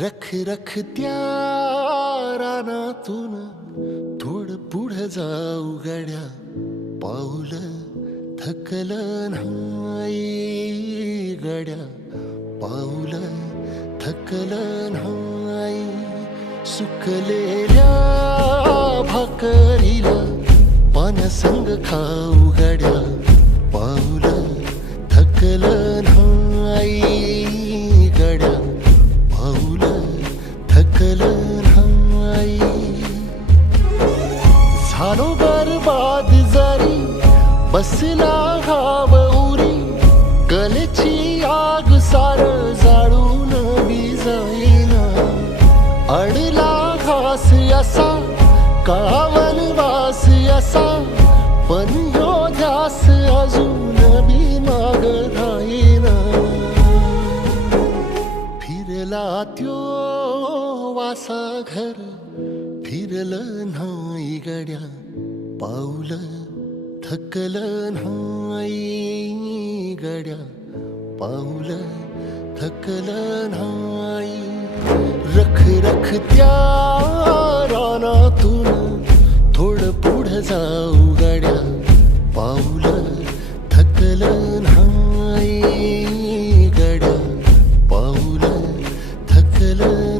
रख रख त्या रानातून थोडं पुढं जाऊ गड्या, पाऊल थकलं नाही गड्या, पाऊल थकलं नाही. सुकलेल्या भाकरीला पाण्यासंग खाऊ गड्या, पाऊल थकलं नाही गड्या, पाऊल थकलं नाही. झालो बरबाद जरी बसला घाव उरी, कलेची आग सार जाळून बी जाईना. अडला घास असा काळा वनवास असा, पण ह्यो ध्यास अजून बी माग राहीना. फिरला त्यो वासा घर फिरलं नाही गड्या, पाऊल थकलं नाही गड्या, पाऊल थकलं नाही. रख रख त्या रानातून थोडं पुढं जाऊ गड्या, पाऊल थकलं नाही गड्या, पाऊल थकलं